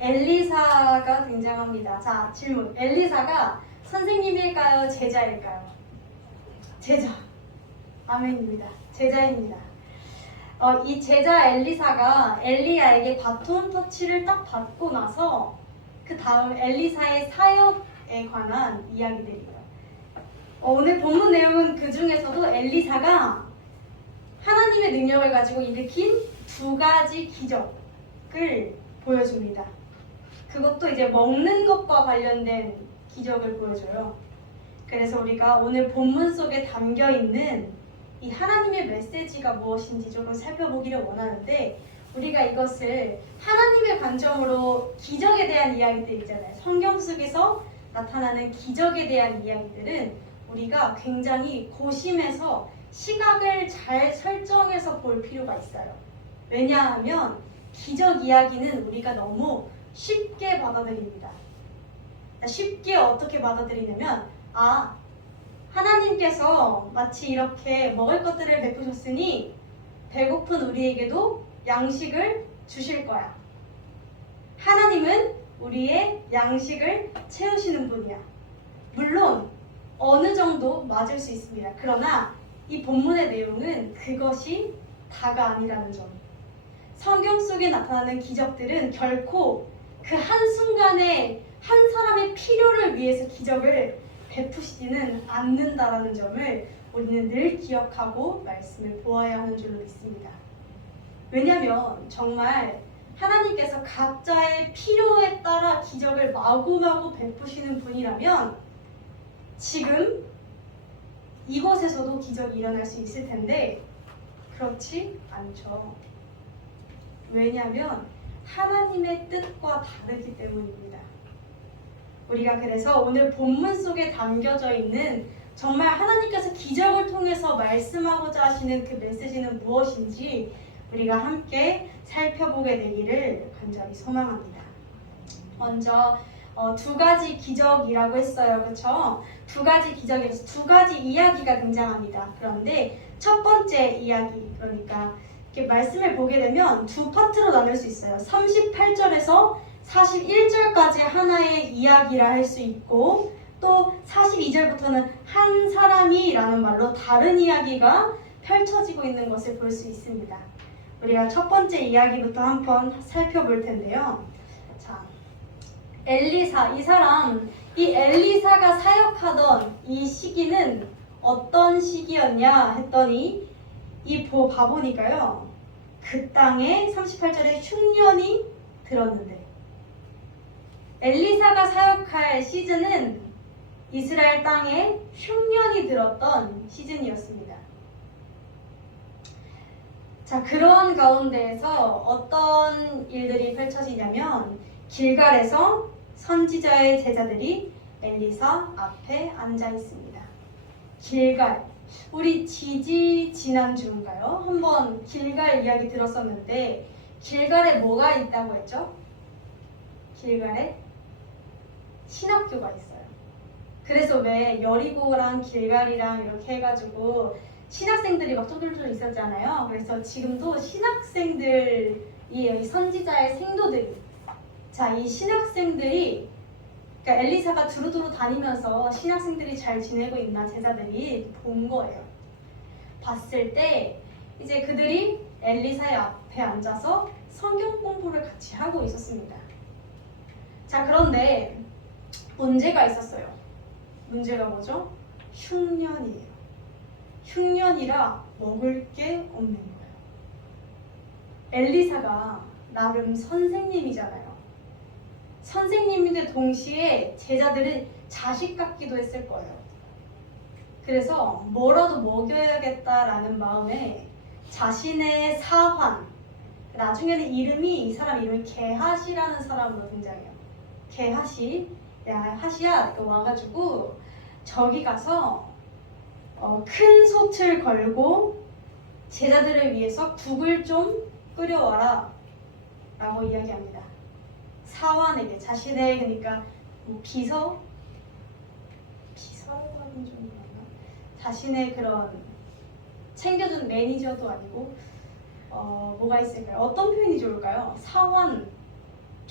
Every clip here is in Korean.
엘리사가 등장합니다. 자, 질문. 엘리사가 선생님일까요? 제자일까요? 제자. 아멘입니다. 제자입니다. 이 제자 엘리사가 엘리야에게 바톤 터치를 딱 받고 나서 그 다음 엘리사의 사역에 관한 이야기들이에요. 오늘 본문 내용은 그 중에서도 엘리사가 하나님의 능력을 가지고 일으킨 두 가지 기적을 보여줍니다. 그것도 이제 먹는 것과 관련된 기적을 보여줘요. 그래서 우리가 오늘 본문 속에 담겨 있는 이 하나님의 메시지가 무엇인지 조금 살펴보기를 원하는데, 우리가 이것을 하나님의 관점으로 기적에 대한 이야기들 있잖아요. 성경 속에서 나타나는 기적에 대한 이야기들은 우리가 굉장히 고심해서 시각을 잘 설정해서 볼 필요가 있어요. 왜냐하면 기적 이야기는 우리가 너무 쉽게 받아들입니다. 쉽게 어떻게 받아들이냐면, 하나님께서 마치 이렇게 먹을 것들을 베푸셨으니 배고픈 우리에게도 양식을 주실 거야. 하나님은 우리의 양식을 채우시는 분이야. 물론 어느 정도 맞을 수 있습니다. 그러나 이 본문의 내용은 그것이 다가 아니라는 점. 성경 속에 나타나는 기적들은 결코 그 한순간에 한 사람의 필요를 위해서 기적을 베푸시지는 않는다라는 점을 우리는 늘 기억하고 말씀을 보아야 하는 줄로 믿습니다. 왜냐하면 정말 하나님께서 각자의 필요에 따라 기적을 마구마구 베푸시는 분이라면 지금 이곳에서도 기적이 일어날 수 있을 텐데 그렇지 않죠. 왜냐하면 하나님의 뜻과 다르기 때문입니다. 우리가 그래서 오늘 본문 속에 담겨져 있는 정말 하나님께서 기적을 통해서 말씀하고자 하시는 그 메시지는 무엇인지 우리가 함께 살펴보게 되기를 간절히 소망합니다. 먼저 두 가지 기적이라고 했어요. 그렇죠? 두 가지 기적이라서 두 가지 이야기가 등장합니다. 그런데 첫 번째 이야기, 그러니까 이렇게 말씀을 보게 되면 두 파트로 나눌 수 있어요. 38절에서 41절까지 하나의 이야기라 할 수 있고, 또 42절부터는 한 사람이라는 말로 다른 이야기가 펼쳐지고 있는 것을 볼 수 있습니다. 우리가 첫 번째 이야기부터 한번 살펴볼 텐데요. 자, 엘리사, 이 엘리사가 사역하던 이 시기는 어떤 시기였냐 했더니 봐보니까요, 그 땅에 38절에 흉년이 들었는데, 엘리사가 사역할 시즌은 이스라엘 땅에 흉년이 들었던 시즌이었습니다. 자, 그런 가운데에서 어떤 일들이 펼쳐지냐면, 길갈에서 선지자의 제자들이 엘리사 앞에 앉아 있습니다. 길갈, 우리 지난주인가요? 한번 길갈 이야기 들었었는데, 길갈에 뭐가 있다고 했죠? 길갈에 신학교가 있어요. 그래서 왜 여리고랑 길갈이랑 이렇게 해가지고 신학생들이 막 쫄쫄쫄 있었잖아요. 그래서 지금도 신학생들이에요. 이 선지자의 생도들이. 자, 이 신학생들이, 그러니까 엘리사가 두루두루 다니면서 신학생들이 잘 지내고 있나 제자들이 본 거예요. 봤을 때 이제 그들이 엘리사의 앞에 앉아서 성경 공부를 같이 하고 있었습니다. 자, 그런데 문제가 있었어요. 문제가 뭐죠? 흉년이에요. 흉년이라 먹을 게 없는 거예요. 엘리사가 나름 선생님이잖아요. 선생님인데 동시에 제자들은 자식 같기도 했을 거예요. 그래서 뭐라도 먹여야겠다라는 마음에 자신의 사환, 나중에는 이 사람 이름이 게하시라는 사람으로 등장해요. 게하시, 야 하시야, 와가지고 저기 가서 큰 솥을 걸고 제자들을 위해서 국을 좀 끓여와라 라고 이야기합니다. 사환에게, 자신의, 그러니까 비서라는 좀 그런가? 자신의 그런 챙겨준 매니저도 아니고 뭐가 있을까요? 어떤 표현이 좋을까요? 사환,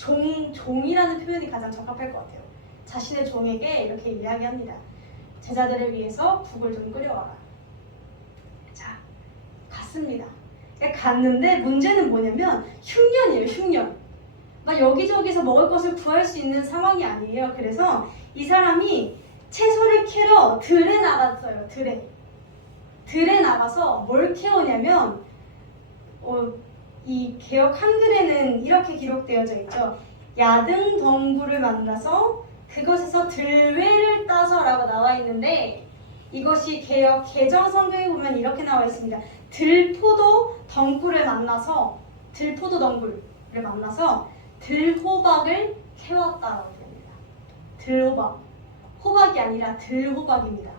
종이라는 표현이 가장 적합할 것 같아요. 자신의 종에게 이렇게 이야기합니다. 제자들을 위해서 국을 좀 끓여와라. 자, 갔습니다. 갔는데 문제는 뭐냐면 흉년이에요. 흉년. 막 여기저기서 먹을 것을 구할 수 있는 상황이 아니에요. 그래서 이 사람이 채소를 캐러 들에 나갔어요. 들에 나가서 뭘 캐오냐면 이 개역 한글에는 이렇게 기록되어져 있죠. 야등 덩굴을 만나서 그것에서 들외를 따서라고 나와 있는데 이것이 개역 개정 성경에 보면 이렇게 나와 있습니다. 들포도 덩굴을 만나서 들호박을 캐왔다라고 합니다. 들호박, 호박이 아니라 들호박입니다.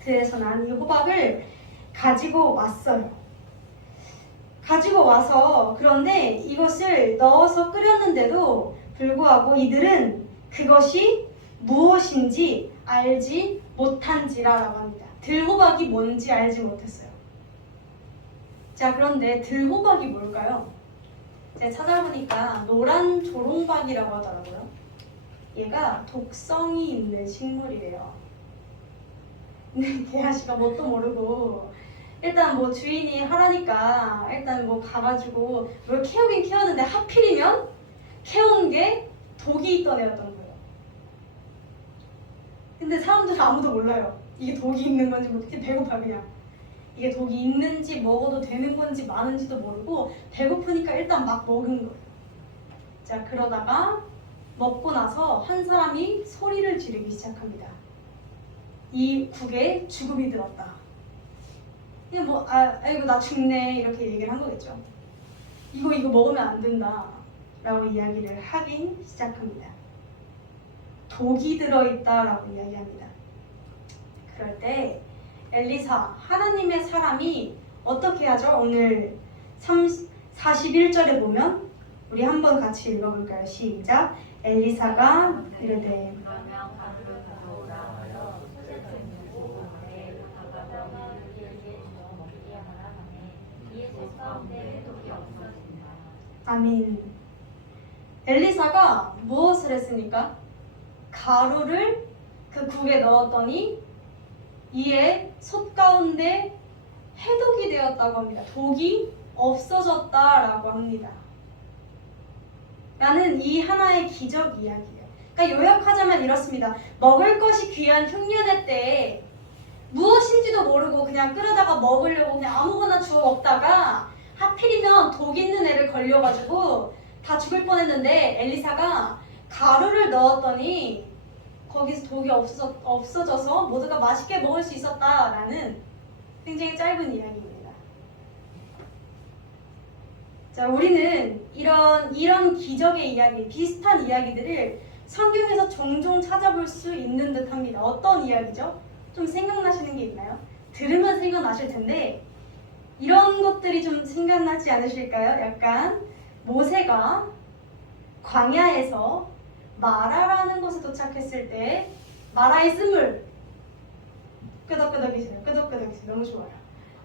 그래서 난 이 호박을 가지고 왔어요. 가지고 와서 그런데 이것을 넣어서 끓였는데도 불구하고 이들은 그것이 무엇인지 알지 못한지라라고 합니다. 들호박이 뭔지 알지 못했어요. 자, 그런데 들호박이 뭘까요? 제가 찾아보니까 노란 조롱박이라고 하더라고요. 얘가 독성이 있는 식물이에요. 근데 개아씨가 뭣도 모르고 일단 뭐 주인이 하라니까 일단 뭐 가가지고 뭘 캐오긴 캐왔는데 하필이면 캐온 게 독이 있던 애였던 거예요. 근데 사람들은 아무도 몰라요. 이게 독이 있는 건지 모르겠지. 배고파 그냥. 이게 독이 있는지 먹어도 되는 건지 많은지도 모르고 배고프니까 일단 막 먹은 거예요. 자, 그러다가 먹고 나서 한 사람이 소리를 지르기 시작합니다. 이 국에 죽음이 들었다. 그냥 뭐 아이고 나 죽네 이렇게 얘기를 한 거겠죠. 이거 먹으면 안 된다 라고 이야기를 하긴 시작합니다. 독이 들어있다 라고 이야기합니다. 그럴 때 엘리사, 하나님의 사람이 어떻게 하죠? 오늘 41절에 보면 우리 한번 같이 읽어볼까요? 시작! 엘리사가 이르되 아멘. 엘리사가 무엇을 했습니까? 가루를 그 국에 넣었더니 이에 솥 가운데 해독이 되었다고 합니다. 독이 없어졌다라고 합니다. 라는 이 하나의 기적 이야기예요. 그러니까 요약하자면 이렇습니다. 먹을 것이 귀한 흉년의 때에 무엇인지도 모르고 그냥 끓여다가 먹으려고 그냥 아무거나 주워 먹다가 하필이면 독 있는 애를 걸려가지고 다 죽을 뻔했는데 엘리사가 가루를 넣었더니 거기서 독이 없어져서 모두가 맛있게 먹을 수 있었다라는 굉장히 짧은 이야기입니다. 자, 우리는 이런 기적의 이야기, 비슷한 이야기들을 성경에서 종종 찾아볼 수 있는 듯합니다. 어떤 이야기죠? 좀 생각나시는 게 있나요? 들으면 생각나실 텐데 이런 것들이 좀 생각나지 않으실까요? 약간 모세가 광야에서 마라라는 곳에 도착했을 때 마라의 쓴물 끄덕끄덕이세요. 너무 좋아요.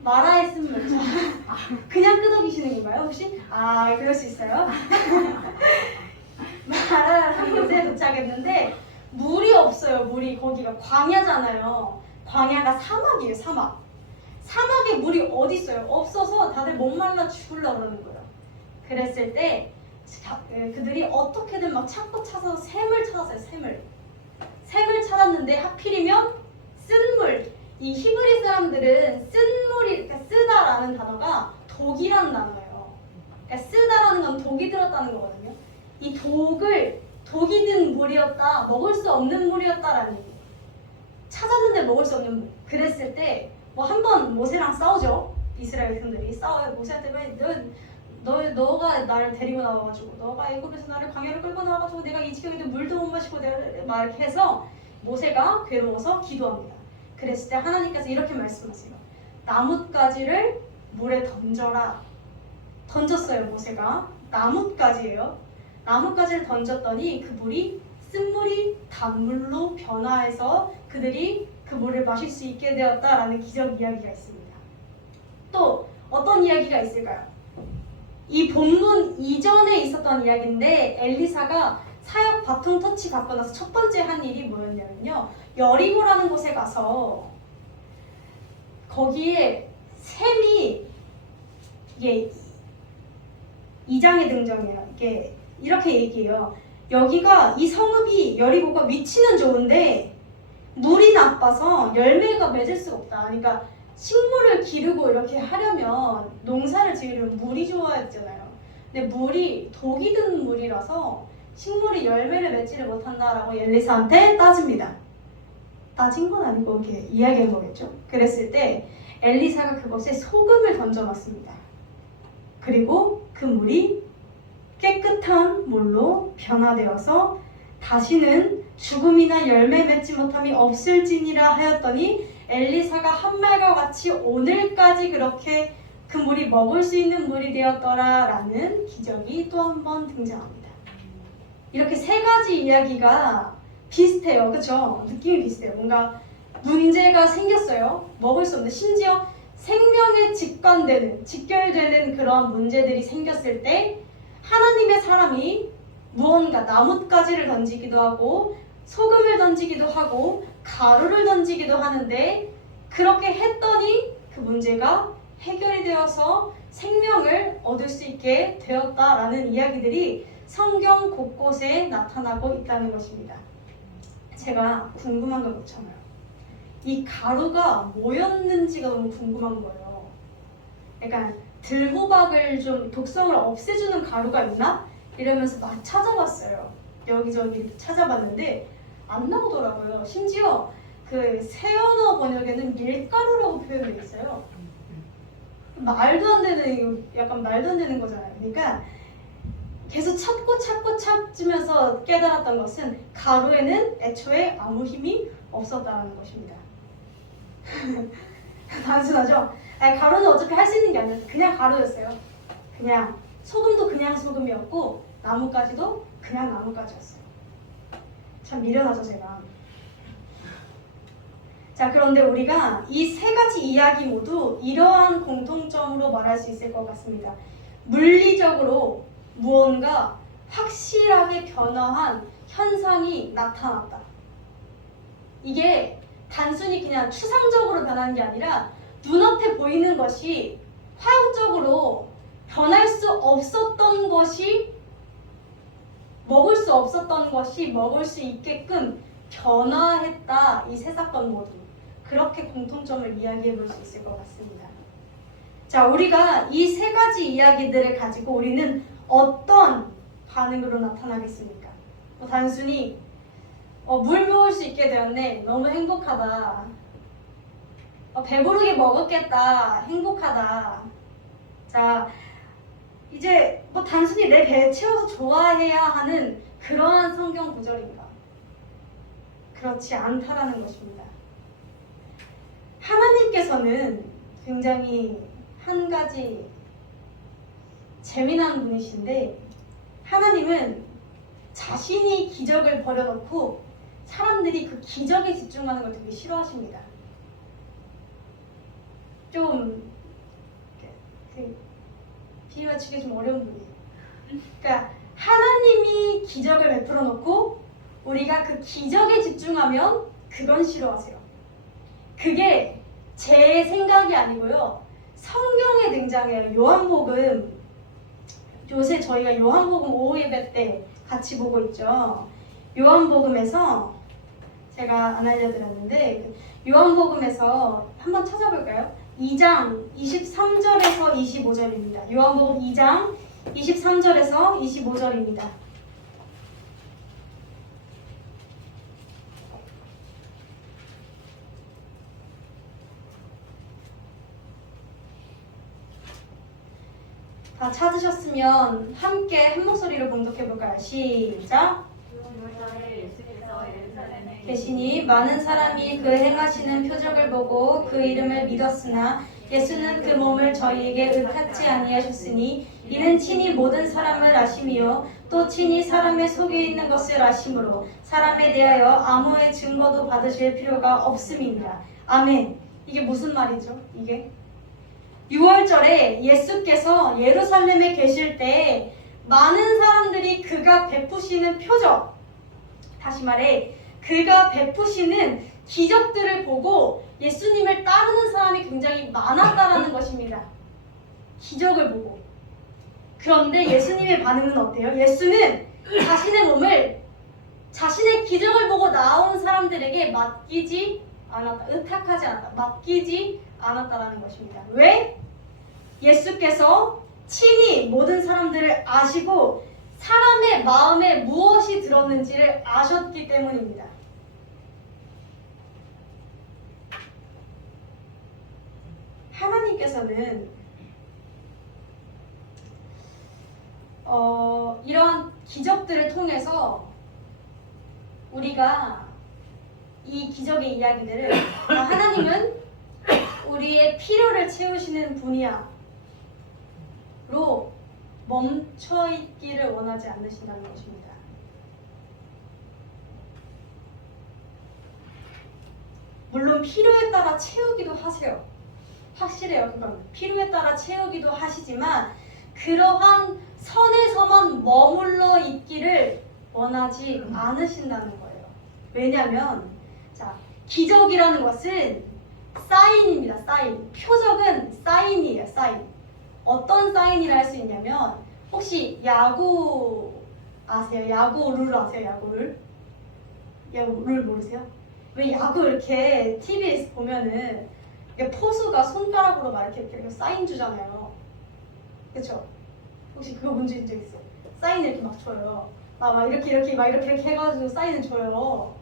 마라의 쓴물. 그냥 끄덕이시는 건가요 혹시? 그럴 수 있어요. 마라라는 곳에 도착했는데 물이 없어요. 거기가 광야잖아요. 광야가 사막이에요. 사막에 물이 어디 있어요? 없어서 다들 목말라 죽으려고 그러는 거예요. 그랬을 때 그들이 어떻게든 막 찾아서 샘을 찾았어요. 샘을 찾았는데 하필이면 쓴물. 이 히브리 사람들은 쓴물이, 그러니까 쓰다라는 단어가 독이라는 단어예요. 그러니까 쓰다라는 건 독이 들었다는 거거든요. 이 독이 든 물이었다, 먹을 수 없는 물이었다라는 얘기. 찾았는데 먹을 수 없는 물. 그랬을 때 뭐 한 번 모세랑 싸우죠. 이스라엘 백성들이 싸워요. 모세한테 왜 너가 나를 데리고 나와가지고 너가 애굽에서 나를 광야로 끌고 나와가지고 내가 이 지경인데 물도 못 마시고 내가 막 이렇게 해서 모세가 괴로워서 기도합니다. 그랬을 때 하나님께서 이렇게 말씀하세요. 나뭇가지를 물에 던져라. 던졌어요. 모세가 나뭇가지예요. 나뭇가지를 던졌더니 그 물이 쓴물이 단물로 변화해서 그들이 그 물을 마실 수 있게 되었다라는 기적 이야기가 있습니다. 또 어떤 이야기가 있을까요? 이 본문 이전에 있었던 이야기인데 엘리사가 사역 바통 터치 받고 나서 첫 번째 한 일이 뭐였냐면요. 여리고라는 곳에 가서 거기에 샘이 이게 2장에 등장해요. 이게 이렇게 얘기해요. 여기가 이 성읍이 여리고가 위치는 좋은데 물이 나빠서 열매가 맺을 수가 없다. 그러니까 식물을 기르고 이렇게 하려면 농사를 지으려면 물이 좋아야 되잖아요. 근데 물이 독이 든 물이라서 식물이 열매를 맺지를 못한다라고 엘리사한테 따집니다. 따진 건 아니고 이렇게 이야기한 거겠죠. 그랬을 때 엘리사가 그것에 소금을 던져놨습니다. 그리고 그 물이 깨끗한 물로 변화되어서 다시는 죽음이나 열매 맺지 못함이 없을지니라 하였더니 엘리사가 한 말과 같이 오늘까지 그렇게 그 물이 먹을 수 있는 물이 되었더라 라는 기적이 또 한 번 등장합니다. 이렇게 세 가지 이야기가 비슷해요. 그쵸? 느낌이 비슷해요. 뭔가 문제가 생겼어요. 먹을 수 없는, 심지어 생명에 직결되는 그런 문제들이 생겼을 때 하나님의 사람이 무언가 나뭇가지를 던지기도 하고 소금을 던지기도 하고 가루를 던지기도 하는데 그렇게 했더니 그 문제가 해결이 되어서 생명을 얻을 수 있게 되었다라는 이야기들이 성경 곳곳에 나타나고 있다는 것입니다. 제가 궁금한 거 있잖아요. 이 가루가 뭐였는지가 너무 궁금한 거예요. 약간 들호박을 좀 독성을 없애주는 가루가 있나? 이러면서 막 찾아봤어요. 여기저기 찾아봤는데 안 나오더라고요. 심지어 그 새언어 번역에는 밀가루라고 표현되어 있어요. 말도 안 되는, 약간 말도 안 되는 거잖아요. 그러니까 계속 찾으면서 깨달았던 것은 가루에는 애초에 아무 힘이 없었다는 것입니다. 단순하죠? 아니, 가루는 어차피 할 수 있는 게 아니라 그냥 가루였어요. 그냥 소금도 그냥 소금이었고 나뭇가지도 그냥 나뭇가지였어요. 참 미련하죠 제가. 자, 그런데 우리가 이 세 가지 이야기 모두 이러한 공통점으로 말할 수 있을 것 같습니다. 물리적으로 무언가 확실하게 변화한 현상이 나타났다. 이게 단순히 그냥 추상적으로 변하는 게 아니라 눈앞에 보이는 것이 화학적으로 변할 수 없었던 것이 먹을 수 없었던 것이 먹을 수 있게끔 변화했다. 이 세 사건 모두 그렇게 공통점을 이야기해 볼 수 있을 것 같습니다. 자, 우리가 이 세 가지 이야기들을 가지고 우리는 어떤 반응으로 나타나겠습니까? 단순히 물 먹을 수 있게 되었네. 너무 행복하다. 배부르게 먹었겠다. 행복하다. 자, 이제 단순히 내 배 채워서 좋아해야 하는 그러한 성경 구절인가? 그렇지 않다라는 것입니다. 하나님께서는 굉장히 한 가지 재미난 분이신데 하나님은 자신이 기적을 벌여놓고 사람들이 그 기적에 집중하는 걸 되게 싫어하십니다. 좀 비유 맞추기 좀 어려운 분이에요. 그러니까 하나님이 기적을 베풀어 놓고 우리가 그 기적에 집중하면 그건 싫어하세요. 그게 제 생각이 아니고요. 성경에 등장해요. 요한복음, 요새 저희가 요한복음 오후 예배 때 같이 보고 있죠. 요한복음에서 제가 안 알려드렸는데 요한복음에서 한번 찾아볼까요? 2장 23절에서 25절입니다. 요한복음 2장 23절에서 25절입니다. 다 찾으셨으면 함께 한 목소리로 봉독해볼까요? 시작! 계시니 많은 사람이 그 행하시는 표적을 보고 그 이름을 믿었으나 예수는 그 몸을 저희에게 의탁지 아니하셨으니 이는 친히 모든 사람을 아심이요 또 친히 사람의 속에 있는 것을 아심으로 사람에 대하여 아무의 증거도 받으실 필요가 없음이니라. 아멘. 이게 무슨 말이죠? 이게 6월절에 예수께서 예루살렘에 계실 때 많은 사람들이 그가 베푸시는 표적, 다시 말해 그가 베푸시는 기적들을 보고 예수님을 따르는 사람이 굉장히 많았다라는 것입니다. 기적을 보고. 그런데 예수님의 반응은 어때요? 예수는 자신의 몸을 자신의 기적을 보고 나온 사람들에게 맡기지 않았다. 의탁하지 않았다. 맡기지 않았다라는 것입니다. 왜? 예수께서 친히 모든 사람들을 아시고 사람의 마음에 무엇이 들었는지를 아셨기 때문입니다. 하나님께서는 이런 기적들을 통해서 우리가 이 기적의 이야기들을 하나님은 우리의 필요를 채우시는 분이야로 멈춰있기를 원하지 않으신다는 것입니다. 물론 필요에 따라 채우기도 하세요. 확실해요. 그건 필요에 따라 채우기도 하시지만 그러한 선에서만 머물러 있기를 원하지 않으신다는 거예요. 왜냐하면 기적이라는 것은 사인입니다. 사인. 표적은 사인이에요. 사인. 어떤 사인이라 할 수 있냐면 혹시 야구 아세요? 야구 룰 아세요? 야구 룰? 야구 룰 모르세요? 왜 야구 이렇게 TV에서 보면은 포수가 손가락으로 막 이렇게 사인 주잖아요. 그쵸? 혹시 그거 본 적 있어요? 사인 이렇게 막 줘요. 막 이렇게 해가지고 사인을 줘요.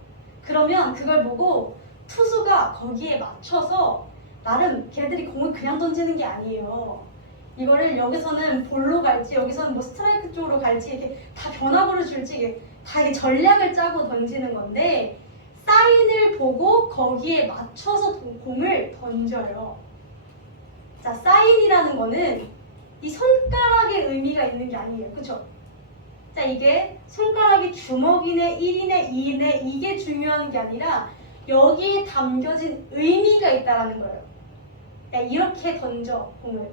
그러면 그걸 보고 투수가 거기에 맞춰서 나름 걔네들이 공을 그냥 던지는 게 아니에요. 이거를 여기서는 볼로 갈지 여기서는 뭐 스트라이크 쪽으로 갈지 이렇게 다 변화구를 줄지 이게 다 이게 전략을 짜고 던지는 건데 사인을 보고 거기에 맞춰서 공을 던져요. 자, 사인이라는 거는 이 손가락의 의미가 있는 게 아니에요. 그쵸? 자, 이게 손가락이 주먹이네, 1이네, 2이네 이게 중요한 게 아니라 여기에 담겨진 의미가 있다라는 거예요. 야, 이렇게 던져, 공을.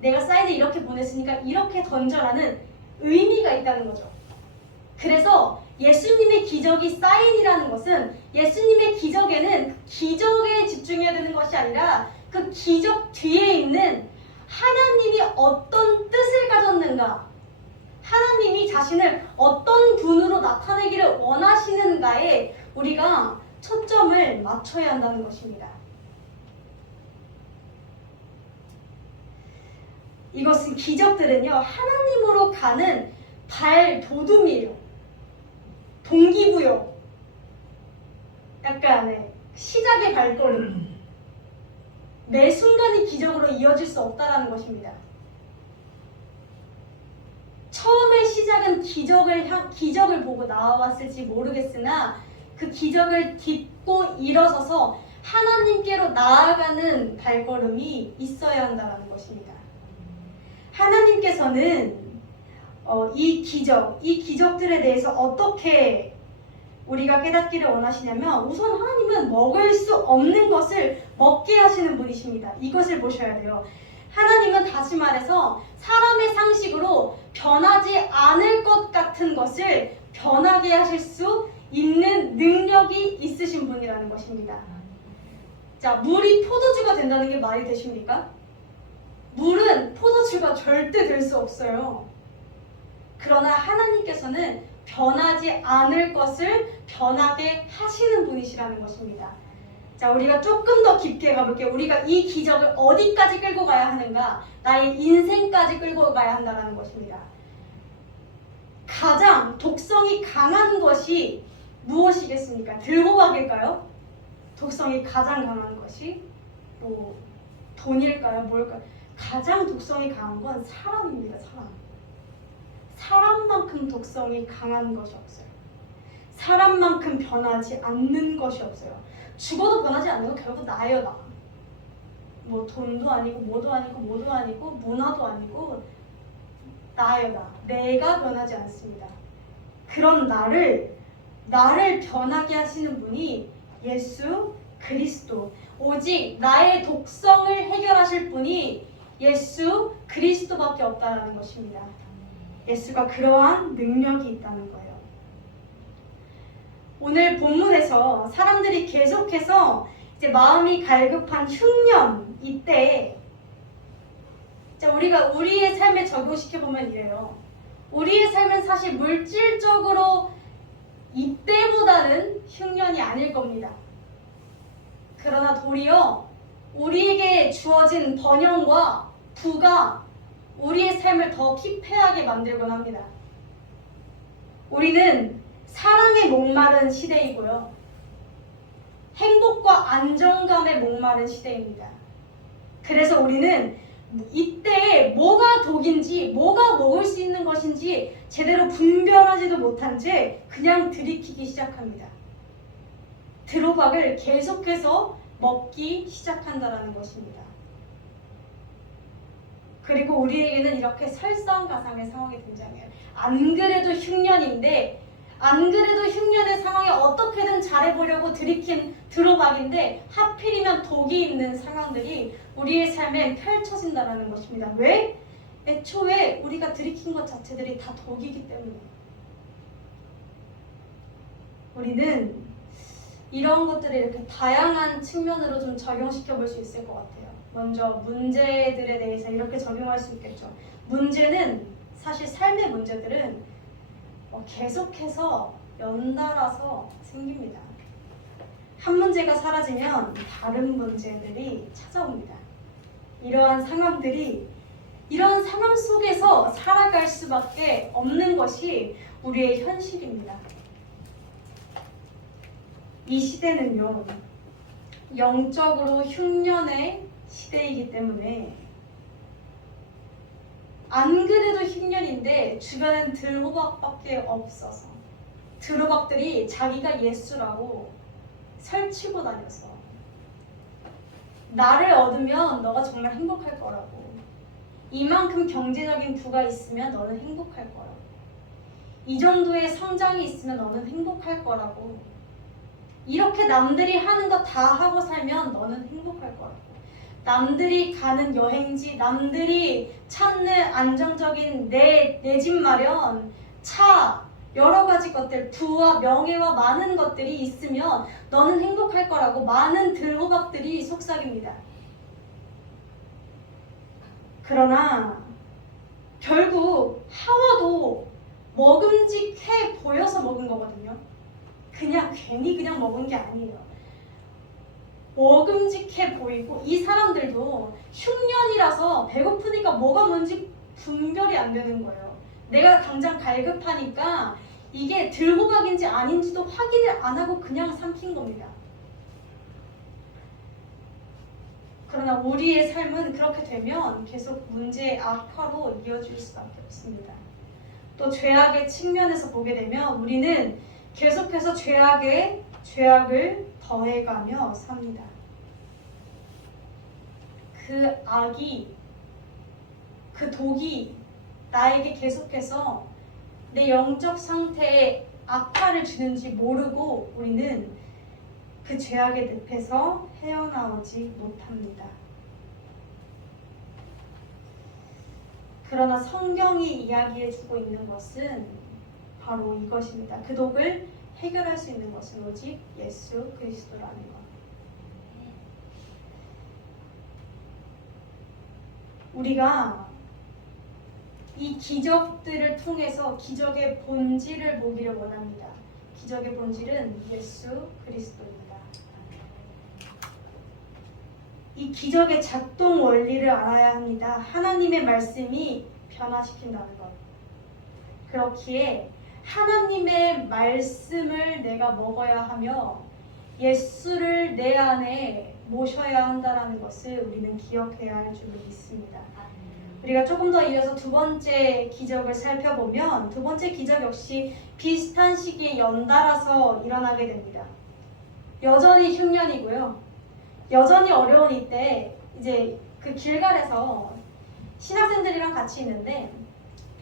내가 사인을 이렇게 보냈으니까 이렇게 던져라는 의미가 있다는 거죠. 그래서 예수님의 기적이 사인이라는 것은 예수님의 기적에는 기적에 집중해야 되는 것이 아니라 그 기적 뒤에 있는 하나님이 어떤 뜻을 가졌는가, 하나님이 자신을 어떤 분으로 나타내기를 원하시는가에 우리가 초점을 맞춰야 한다는 것입니다. 이것은 기적들은요, 하나님으로 가는 발돋움이에요. 동기부여. 약간의 시작의 발걸음. 매 순간이 기적으로 이어질 수 없다는 것입니다. 처음의 시작은 기적을 보고 나왔을지 모르겠으나 그 기적을 딛고 일어서서 하나님께로 나아가는 발걸음이 있어야 한다는 것입니다. 하나님께서는 이 기적들에 대해서 어떻게 우리가 깨닫기를 원하시냐면 우선 하나님은 먹을 수 없는 것을 먹게 하시는 분이십니다. 이것을 보셔야 돼요. 하나님은 다시 말해서 사람의 상식으로 변하지 않을 것 같은 것을 변하게 하실 수 있는 능력이 있으신 분이라는 것입니다. 자, 물이 포도주가 된다는 게 말이 되십니까? 물은 포도주가 절대 될 수 없어요. 그러나 하나님께서는 변하지 않을 것을 변하게 하시는 분이시라는 것입니다. 자, 우리가 조금 더 깊게 가볼게요. 우리가 이 기적을 어디까지 끌고 가야 하는가? 나의 인생까지 끌고 가야 한다는 것입니다. 가장 독성이 강한 것이 무엇이겠습니까? 들고 가길까요? 독성이 가장 강한 것이 돈일까요? 뭘까요? 가장 독성이 강한 건 사람입니다. 사람만큼 독성이 강한 것이 없어요. 사람만큼 변하지 않는 것이 없어요. 죽어도 변하지 않는 건 결국 나예요, 나. 뭐 돈도 아니고 뭐도 아니고 문화도 아니고 나예요, 나. 내가 변하지 않습니다. 그런 나를 변하게 하시는 분이 예수 그리스도, 오직 나의 독성을 해결하실 분이 예수 그리스도밖에 없다는 것입니다. 예수가 그러한 능력이 있다는 거예요. 오늘 본문에서 사람들이 계속해서 이제 마음이 갈급한 흉년 이때 우리가 우리의 삶에 적용시켜 보면 이래요. 우리의 삶은 사실 물질적으로 이때보다는 흉년이 아닐 겁니다. 그러나 도리어 우리에게 주어진 번영과 부가 우리의 삶을 더 피폐하게 만들곤 합니다. 우리는 사랑에 목마른 시대이고요. 행복과 안정감에 목마른 시대입니다. 그래서 우리는 이때 뭐가 독인지 뭐가 먹을 수 있는 것인지 제대로 분별하지도 못한 채 그냥 들이키기 시작합니다. 드로박을 계속해서 먹기 시작한다는 것입니다. 그리고 우리에게는 이렇게 설상가상의 상황이 등장해요. 안 그래도 흉년인데, 안 그래도 흉년의 상황에 어떻게든 잘해보려고 들이킨 드로박인데 하필이면 독이 있는 상황들이 우리의 삶에 펼쳐진다는 것입니다. 왜? 애초에 우리가 들이킨 것 자체들이 다 독이기 때문에. 우리는 이런 것들을 이렇게 다양한 측면으로 좀 적용시켜 볼 수 있을 것 같아요. 먼저 문제들에 대해서 이렇게 적용할 수 있겠죠. 문제는 사실 삶의 문제들은 계속해서 연달아서 생깁니다. 한 문제가 사라지면 다른 문제들이 찾아옵니다. 이러한 상황 속에서 살아갈 수밖에 없는 것이 우리의 현실입니다. 이 시대는요, 영적으로 흉년의 시대이기 때문에 안 그래도 흉년인데 주변엔 드로박밖에 없어서 드로박들이 자기가 예수라고 설치고 다녀서 나를 얻으면 너가 정말 행복할 거라고, 이만큼 경제적인 부가 있으면 너는 행복할 거라고, 이 정도의 성장이 있으면 너는 행복할 거라고, 이렇게 남들이 하는 거 다 하고 살면 너는 행복할 거라고, 남들이 가는 여행지, 남들이 찾는 안정적인 내 집 마련, 차, 여러 가지 것들, 부와 명예와 많은 것들이 있으면 너는 행복할 거라고 많은 들호박들이 속삭입니다. 그러나 결국 하와도 먹음직해 보여서 먹은 거거든요. 괜히 그냥 먹은 게 아니에요. 먹음직해 보이고, 이 사람들도 흉년이라서 배고프니까 뭐가 뭔지 분별이 안 되는 거예요. 내가 당장 갈급하니까 이게 들호박인지 아닌지도 확인을 안 하고 그냥 삼킨 겁니다. 그러나 우리의 삶은 그렇게 되면 계속 문제의 악화로 이어질 수밖에 없습니다. 또 죄악의 측면에서 보게 되면 우리는 계속해서 죄악을 더해가며 삽니다. 그 악이, 그 독이 나에게 계속해서 내 영적 상태에 악화를 주는지 모르고 우리는 그 죄악의 늪에서 헤어나오지 못합니다. 그러나 성경이 이야기해주고 있는 것은 바로 이것입니다. 그 독을 해결할 수 있는 것은 오직 예수 그리스도라는 것. 우리가 이 기적들을 통해서 기적의 본질을 보기를 원합니다. 기적의 본질은 예수 그리스도입니다. 이 기적의 작동 원리를 알아야 합니다. 하나님의 말씀이 변화시킨다는 것. 그렇기에 하나님의 말씀을 내가 먹어야 하며 예수를 내 안에 모셔야 한다는 것을 우리는 기억해야 할 줄로 믿습니다. 우리가 조금 더 이어서 두 번째 기적을 살펴보면 두 번째 기적 역시 비슷한 시기에 연달아서 일어나게 됩니다. 여전히 흉년이고요. 여전히 어려운 이때 이제 그 길갈에서 신학생들이랑 같이 있는데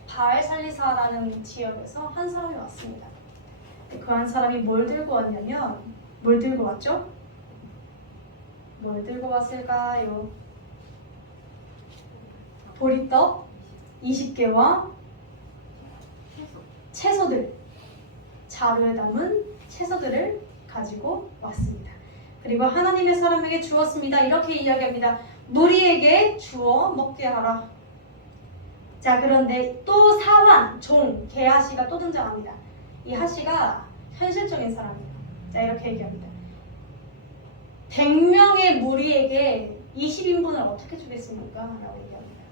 바알살리사라는 지역에서 한 사람이 왔습니다. 그 한 사람이 뭘 들고 왔냐면, 뭘 들고 왔죠? 뭘 들고 왔을까요? 보리떡 20개와 채소들, 자루에 담은 채소들을 가지고 왔습니다. 그리고 하나님의 사람에게 주었습니다. 이렇게 이야기합니다. 무리에게 주어 먹게 하라. 자, 그런데 또 사환, 종, 게하시가 또 등장합니다. 이 하시가 현실적인 사람이에요. 자, 이렇게 얘기합니다. 100명의 무리에게 20인분을 어떻게 주겠습니까? 라고 얘기합니다.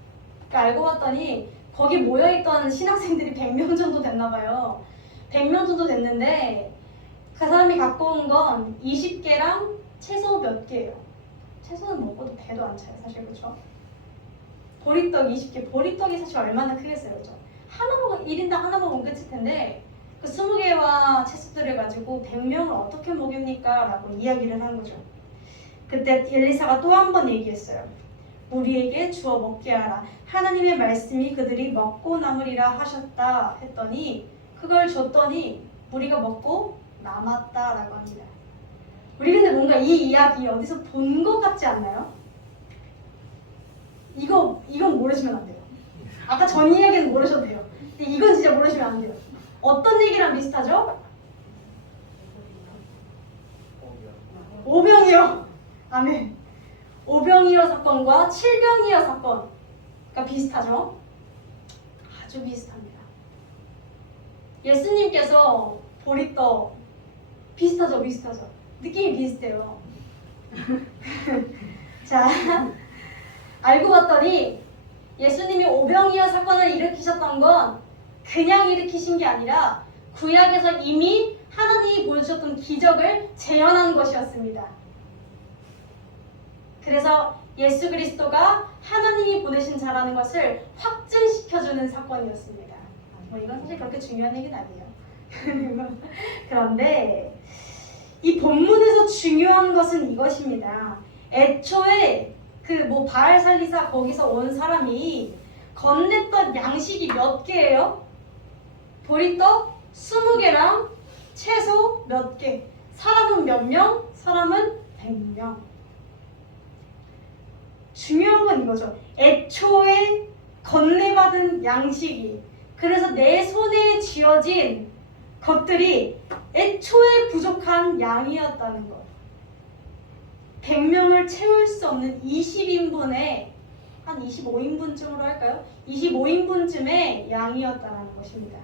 그러니까 알고 봤더니 거기 모여있던 신학생들이 100명 정도 됐나봐요. 100명 정도 됐는데 그 사람이 갖고 온 건 20개랑 채소 몇 개예요. 채소는 먹어도 배도 안 차요, 사실. 그렇죠? 보리떡 20개. 보리떡이 사실 얼마나 크겠어요, 그렇죠? 하나 먹으면 1인당 하나 먹으면 끝일 텐데 그 20개와 채소들을 가지고 100명을 어떻게 먹입니까? 라고 이야기를 한 거죠. 그때 엘리사가 또 한 번 얘기했어요. 우리에게 주어 먹게 하라. 하나님의 말씀이 그들이 먹고 남으리라 하셨다 했더니 그걸 줬더니 우리가 먹고 남았다라고 합니다. 우리 근데 뭔가 이 이야기 어디서 본 것 같지 않나요? 이건 모르시면 안 돼요. 아까 전 이야기는 모르셔도 돼요. 근데 이건 진짜 모르시면 안 돼요. 어떤 얘기랑 비슷하죠? 오병이어. 아멘. 오병이어 사건과 칠병이어 사건과 비슷하죠? 아주 비슷합니다. 예수님께서 보리떡 비슷하죠? 느낌이 비슷해요. 자, 알고 봤더니 예수님이 오병이어 사건을 일으키셨던 건 그냥 일으키신 게 아니라 구약에서 이미 하나님이 보여주셨던 기적을 재현한 것이었습니다. 그래서 예수 그리스도가 하나님이 보내신 자라는 것을 확증시켜주는 사건이었습니다. 뭐 이건 사실 그렇게 중요한 얘기는 아니에요. 그런데 이 본문에서 중요한 것은 이것입니다. 애초에 그 바알살리사 거기서 온 사람이 건넸던 양식이 몇 개예요? 보리떡 20개랑 채소 몇 개. 사람은 몇 명? 사람은 100명. 중요한 건 이거죠. 애초에 건네받은 양식이, 그래서 내 손에 쥐어진 것들이 애초에 부족한 양이었다는 것. 100명을 채울 수 없는 20인분에 한 25인분쯤으로 할까요? 25인분쯤의 양이었다는 것입니다.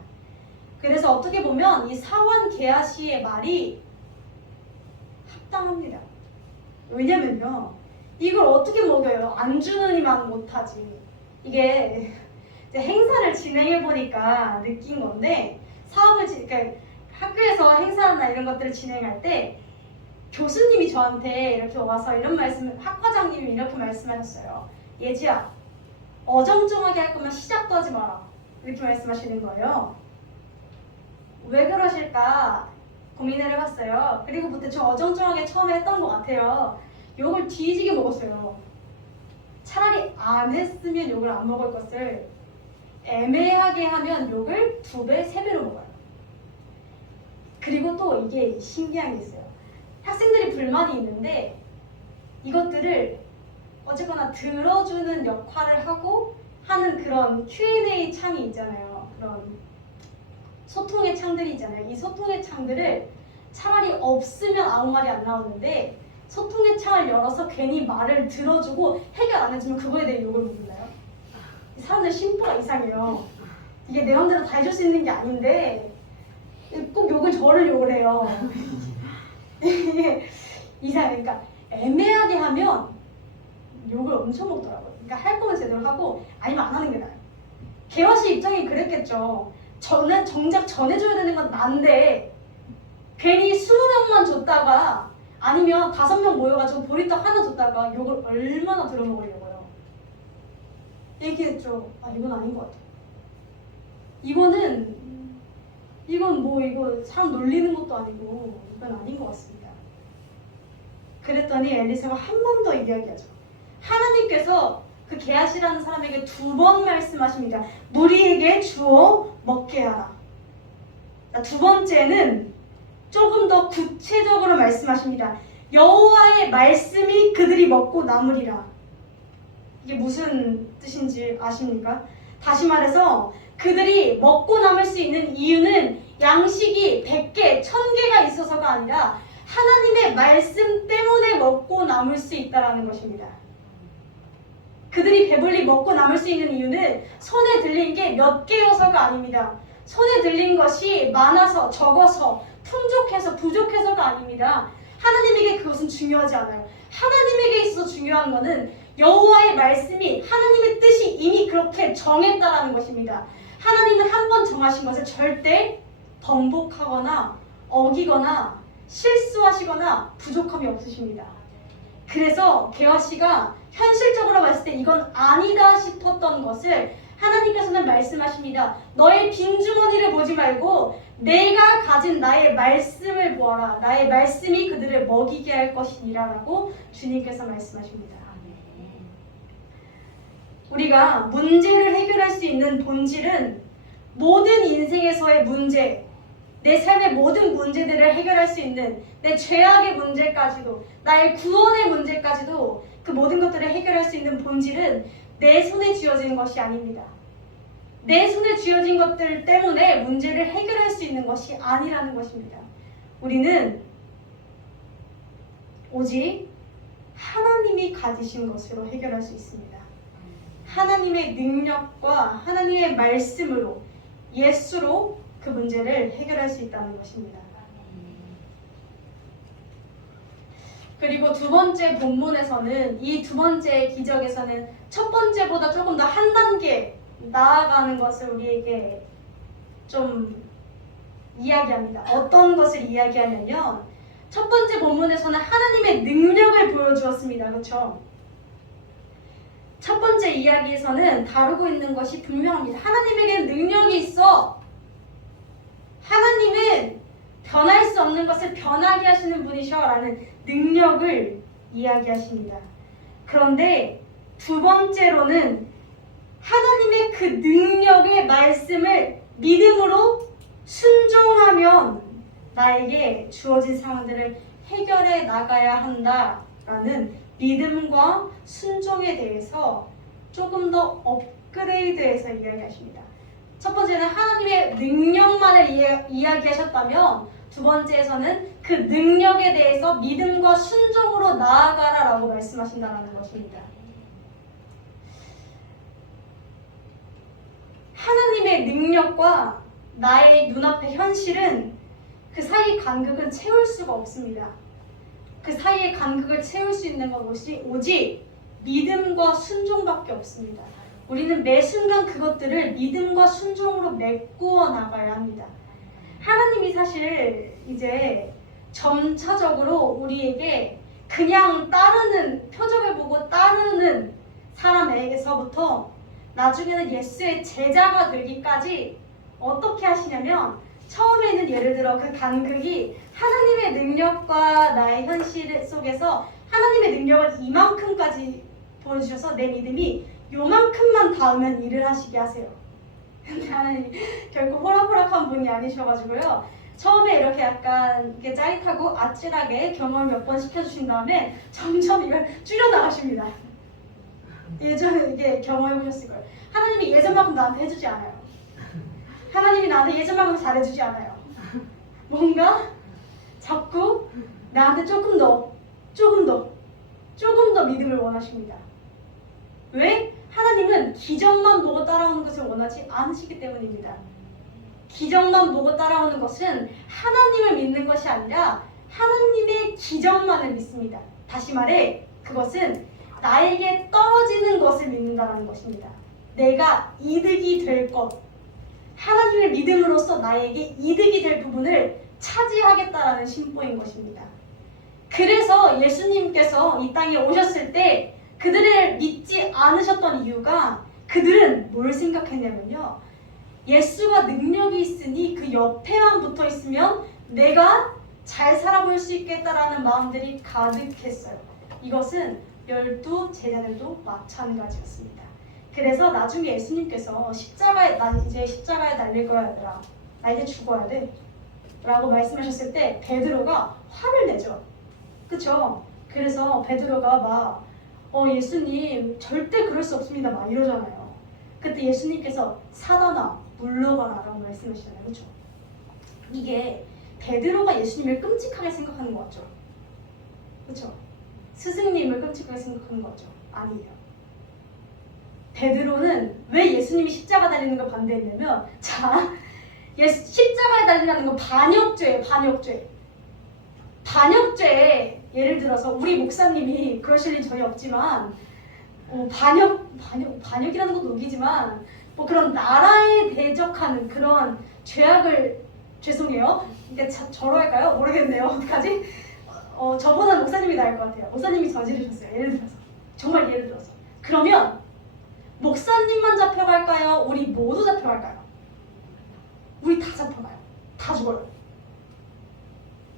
그래서 어떻게 보면 이 사환 게하시의 말이 합당합니다. 왜냐면요, 이걸 어떻게 먹여요? 안 주느니만 못하지. 이게 이제 행사를 진행해 보니까 느낀 건데, 그러니까 학교에서 행사나 이런 것들을 진행할 때 교수님이 저한테 이렇게 와서 이런 말씀, 학과장님이 이렇게 말씀하셨어요. 예지야, 어정쩡하게 할 거면 시작도 하지 마라. 이렇게 말씀하시는 거예요. 왜 그러실까 고민을 해봤어요. 그리고부터 좀 어정쩡하게 처음에 했던 것 같아요. 욕을 뒤지게 먹었어요. 차라리 안 했으면 욕을 안 먹을 것을 애매하게 하면 욕을 2배, 3배로 먹어요. 그리고 또 이게 신기한 게 있어요. 학생들이 불만이 있는데 이것들을 어쨌거나 들어주는 역할을 하고 하는 그런 Q&A 창이 있잖아요. 그런 소통의 창들이 있잖아요. 이 소통의 창들을 차라리 없으면 아무 말이 안 나오는데 소통의 창을 열어서 괜히 말을 들어주고 해결 안 해주면 그거에 대해 욕을 먹나요? 사람들 심보가 이상해요. 이게 내 맘대로 다 해줄 수 있는 게 아닌데 꼭 저를 욕을 해요. 이게 이상해. 그러니까 애매하게 하면 욕을 엄청 먹더라고요. 그러니까 할 거면 제대로 하고 아니면 안 하는 게 나아요. 개화씨 입장이 그랬겠죠. 저는 정작 전해줘야 되는 건 난데 괜히 20명만 줬다가 아니면 5명 모여가지고 보리떡 하나 줬다가 욕을 얼마나 들어먹으려고요. 얘기했죠. 이건 아닌 것 같아요. 이건 이거 사람 놀리는 것도 아니고 이건 아닌 것 같습니다. 그랬더니 엘리사가 한 번 더 이야기하죠. 하나님께서 그 게하시라는 사람에게 2번 말씀하십니다. 무리에게 주어 먹게 하라. 2번째는 조금 더 구체적으로 말씀하십니다. 여호와의 말씀이 그들이 먹고 남으리라. 이게 무슨 뜻인지 아십니까? 다시 말해서 그들이 먹고 남을 수 있는 이유는 양식이 100개, 1000개가 있어서가 아니라 하나님의 말씀 때문에 먹고 남을 수 있다는 것입니다. 그들이 배불리 먹고 남을 수 있는 이유는 손에 들린 게 몇 개여서가 아닙니다. 손에 들린 것이 많아서, 적어서, 풍족해서, 부족해서가 아닙니다. 하나님에게 그것은 중요하지 않아요. 하나님에게 있어서 중요한 것은 여호와의 말씀이 하나님의 뜻이 이미 그렇게 정했다라는 것입니다. 하나님은 한 번 정하신 것을 절대 번복하거나 어기거나 실수하시거나 부족함이 없으십니다. 그래서 게하시가 현실적으로 봤을 때 이건 아니다 싶었던 것을 하나님께서는 말씀하십니다. 너의 빈주머니를 보지 말고 내가 가진 나의 말씀을 보아라. 나의 말씀이 그들을 먹이게 할 것이니라 라고 주님께서 말씀하십니다. 우리가 문제를 해결할 수 있는 본질은 모든 인생에서의 문제, 내 삶의 모든 문제들을 해결할 수 있는 내 죄악의 문제까지도, 나의 구원의 문제까지도 그 모든 것들을 해결할 수 있는 본질은 내 손에 쥐어진 것이 아닙니다. 내 손에 쥐어진 것들 때문에 문제를 해결할 수 있는 것이 아니라는 것입니다. 우리는 오직 하나님이 가지신 것으로 해결할 수 있습니다. 하나님의 능력과 하나님의 말씀으로, 예수로 그 문제를 해결할 수 있다는 것입니다. 그리고 두 번째 본문에서는, 이 두 번째 기적에서는 첫 번째보다 조금 더 한 단계 나아가는 것을 우리에게 좀 이야기합니다. 어떤 것을 이야기하냐면, 첫 번째 본문에서는 하나님의 능력을 보여주었습니다. 그렇죠? 첫 번째 이야기에서는 다루고 있는 것이 분명합니다. 하나님에게는 능력이 있어. 하나님은 변할 수 없는 것을 변하게 하시는 분이셔 라는 능력을 이야기하십니다. 그런데 두 번째로는 하나님의 그 능력의 말씀을 믿음으로 순종하면 나에게 주어진 상황들을 해결해 나가야 한다라는 믿음과 순종에 대해서 조금 더 업그레이드해서 이야기하십니다. 첫 번째는 하나님의 능력만을 이야기하셨다면, 두 번째에서는 그 능력에 대해서 믿음과 순종으로 나아가라라고 말씀하신다는 것입니다. 하나님의 능력과 나의 눈앞의 현실은 그 사이의 간극은 채울 수가 없습니다. 그 사이의 간극을 채울 수 있는 것이 오직 믿음과 순종밖에 없습니다. 우리는 매 순간 그것들을 믿음과 순종으로 메꾸어 나가야 합니다. 하나님이 사실 이제 점차적으로 우리에게 그냥 따르는, 표적을 보고 따르는 사람에게서부터 나중에는 예수의 제자가 되기까지 어떻게 하시냐면, 처음에는 예를 들어 그 간극이 하나님의 능력과 나의 현실 속에서 하나님의 능력을 이만큼까지 보여주셔서 내 믿음이 요만큼만 닿으면 일을 하시게 하세요. 근데 하나님이 결국 호락호락한 분이 아니셔가지고요, 처음에 이렇게 약간 이렇게 짜릿하고 아찔하게 경험을 몇 번 시켜주신 다음에 점점 이걸 줄여나가십니다. 예전에 이게 경험해보셨을 거예요. 하나님이 예전만큼 나한테 해주지 않아요. 하나님이 나한테 예전만큼 잘해주지 않아요. 뭔가 자꾸 나한테 조금 더 믿음을 원하십니다. 왜? 하나님은 기적만 보고 따라오는 것을 원하지 않으시기 때문입니다. 기적만 보고 따라오는 것은 하나님을 믿는 것이 아니라 하나님의 기적만을 믿습니다. 다시 말해, 그것은 나에게 떨어지는 것을 믿는다는 것입니다. 내가 이득이 될 것, 하나님을 믿음으로써 나에게 이득이 될 부분을 차지하겠다라는 신보인 것입니다. 그래서 예수님께서 이 땅에 오셨을 때 그들을 믿지 않으셨던 이유가, 그들은 뭘 생각했냐면요, 예수가 능력이 있으니 그 옆에만 붙어 있으면 내가 잘 살아볼 수 있겠다라는 마음들이 가득했어요. 이것은 12 제자들도 마찬가지였습니다. 그래서 나중에 예수님께서 나 이제 십자가에 달릴 거야 얘들아, 나 이제 죽어야 돼 라고 말씀하셨을 때 베드로가 화를 내죠. 그쵸? 그래서 베드로가 막 예수님 절대 그럴 수 없습니다 막 이러잖아요. 그때 예수님께서 사단아 물러가라 라고 말씀하시잖아요. 그쵸? 이게 베드로가 예수님을 끔찍하게 생각하는 것 같죠? 그쵸? 스승님을 끔찍하게 생각하는 것 같죠? 아니에요. 베드로는 왜 예수님이 십자가 달리는 걸 반대했냐면 십자가에 달리는 건 반역죄예요. 반역죄. 예를 들어서 우리 목사님이 그러실 일 전혀 없지만 반역이라는 것도 웃기지만 뭐 그런 나라에 대적하는 그런 죄악을 죄송해요. 이게 저로 할까요? 모르겠네요. 어떡하지? 저보다 목사님이 나을 것 같아요. 목사님이 저지르셨어요. 예를 들어서. 정말 예를 들어서. 그러면 목사님만 잡혀갈까요? 우리 모두 잡혀갈까요? 우리 다 잡혀가요. 다 죽어요.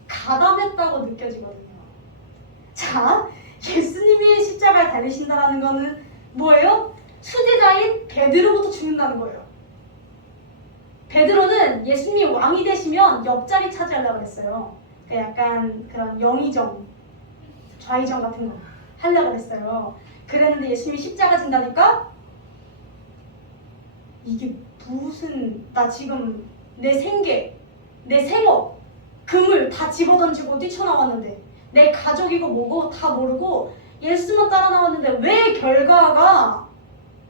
가담했다고 느껴지거든요. 자, 예수님이 십자가에 달리신다는 거는 뭐예요? 수제자인 베드로부터 죽는다는 거예요. 베드로는 예수님이 왕이 되시면 옆자리 차지하려고 했어요. 약간 그런 영의정, 좌의정 같은 거 하려고 했어요. 그랬는데 예수님이 십자가 진다니까 이게 무슨 나 지금 내 생계, 내 생업, 금을 다 집어던지고 뛰쳐나왔는데 내 가족이고 뭐고 다 모르고 예수만 따라 나왔는데 왜 결과가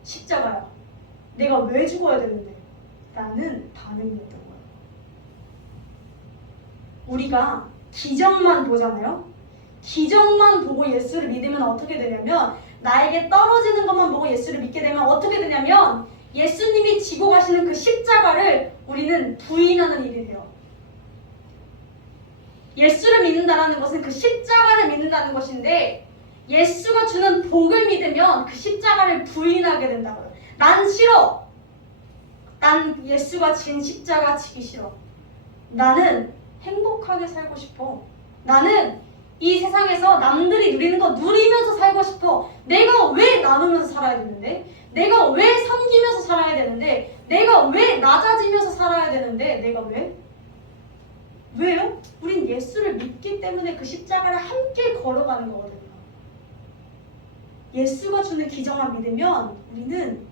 십자가야? 내가 왜 죽어야 되는데? 라는 반응이었던 거예요. 우리가 기적만 보잖아요. 기적만 보고 예수를 믿으면 어떻게 되냐면 나에게 떨어지는 것만 보고 예수를 믿게 되면 어떻게 되냐면 예수님이 지고 가시는 그 십자가를 우리는 부인하는 일이 돼요. 예수를 믿는다는 것은 그 십자가를 믿는다는 것인데 예수가 주는 복을 믿으면 그 십자가를 부인하게 된다고요. 난 싫어. 난 예수가 진 십자가 지기 싫어. 나는 행복하게 살고 싶어. 나는 이 세상에서 남들이 누리는 거 누리면서 살고 싶어. 내가 왜 나누면서 살아야 되는데? 내가 왜 섬기면서 살아야 되는데? 내가 왜 낮아지면서 살아야 되는데? 내가 왜? 왜요? 우린 예수를 믿기 때문에 그 십자가를 함께 걸어가는 거거든요. 예수가 주는 기적만 믿으면 우리는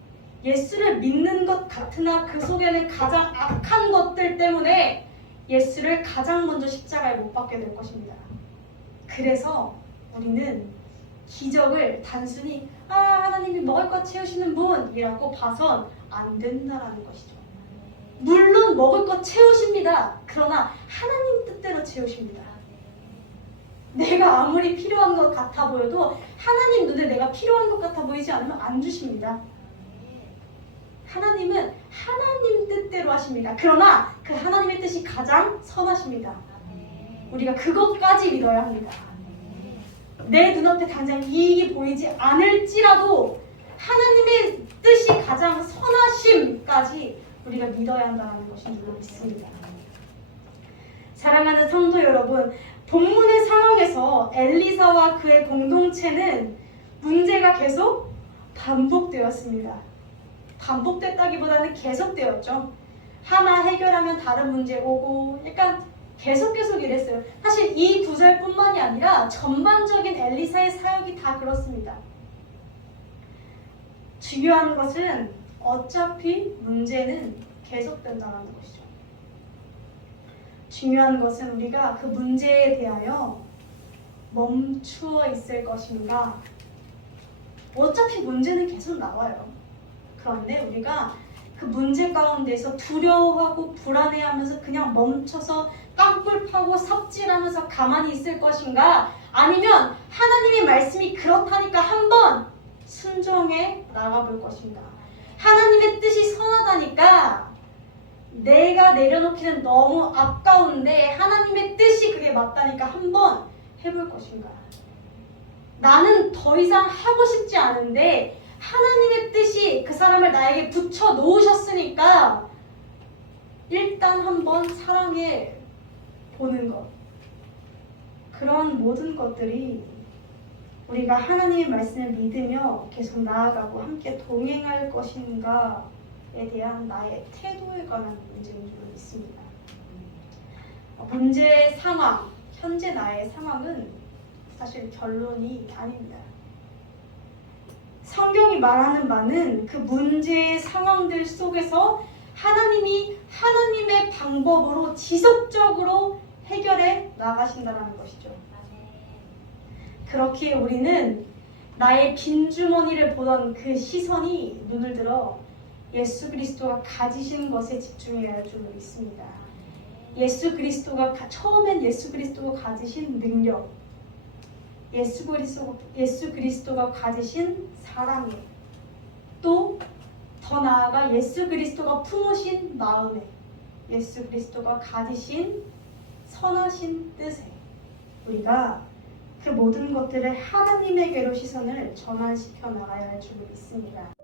예수를 믿는 것 같으나 그 속에는 가장 악한 것들 때문에 예수를 가장 먼저 십자가에 못 박게 될 것입니다. 그래서 우리는 기적을 단순히 하나님이 먹을 것 채우시는 분이라고 봐선 안 된다라는 것이죠. 물론 먹을 것 채우십니다. 그러나 하나님 뜻대로 채우십니다. 내가 아무리 필요한 것 같아 보여도 하나님 눈에 내가 필요한 것 같아 보이지 않으면 안 주십니다. 하나님은 하나님 뜻대로 하십니다. 그러나 그 하나님의 뜻이 가장 선하십니다. 우리가 그것까지 믿어야 합니다. 내 눈앞에 당장 이익이 보이지 않을지라도 하나님의 뜻이 가장 선하심까지 우리가 믿어야 한다는 것인 줄 믿습니다. 사랑하는 성도 여러분, 본문의 상황에서 엘리사와 그의 공동체는 문제가 계속 반복되었습니다. 반복됐다기보다는 계속되었죠. 하나 해결하면 다른 문제 오고 약간 계속 이랬어요. 사실 이 구절뿐만이 아니라 전반적인 엘리사의 사역이 다 그렇습니다. 중요한 것은 어차피 문제는 계속된다는 것이죠. 중요한 것은 우리가 그 문제에 대하여 멈추어 있을 것인가. 어차피 문제는 계속 나와요. 그런데 우리가 그 문제 가운데서 두려워하고 불안해하면서 그냥 멈춰서 땅굴 파고 삽질하면서 가만히 있을 것인가, 아니면 하나님의 말씀이 그렇다니까 한번 순종해 나가볼 것인가. 하나님의 뜻이 선하다니까 내가 내려놓기는 너무 아까운데 하나님의 뜻이 그게 맞다니까 한번 해볼 것인가. 나는 더 이상 하고 싶지 않은데 하나님의 뜻이 그 사람을 나에게 붙여 놓으셨으니까 일단 한번 사랑해 보는 것. 그런 모든 것들이 우리가 하나님의 말씀을 믿으며 계속 나아가고 함께 동행할 것인가에 대한 나의 태도에 관한 문제인 줄 믿습니다. 문제의 상황, 현재 나의 상황은 사실 결론이 아닙니다. 성경이 말하는 바는 그 문제의 상황들 속에서 하나님이 하나님의 방법으로 지속적으로 해결해 나가신다는 것이죠. 그렇기에 우리는 나의 빈 주머니를 보던 그 시선이 눈을 들어 예수 그리스도가 가지신 것에 집중해야 할 줄로 믿습니다. 처음엔 예수 그리스도가 가지신 능력, 예수 그리스도가 가지신 사랑에, 또 더 나아가 예수 그리스도가 품으신 마음에, 예수 그리스도가 가지신 선하신 뜻에 우리가 그 모든 것들을 하나님에게로 시선을 전환시켜 나가야 할 줄로 믿습니다.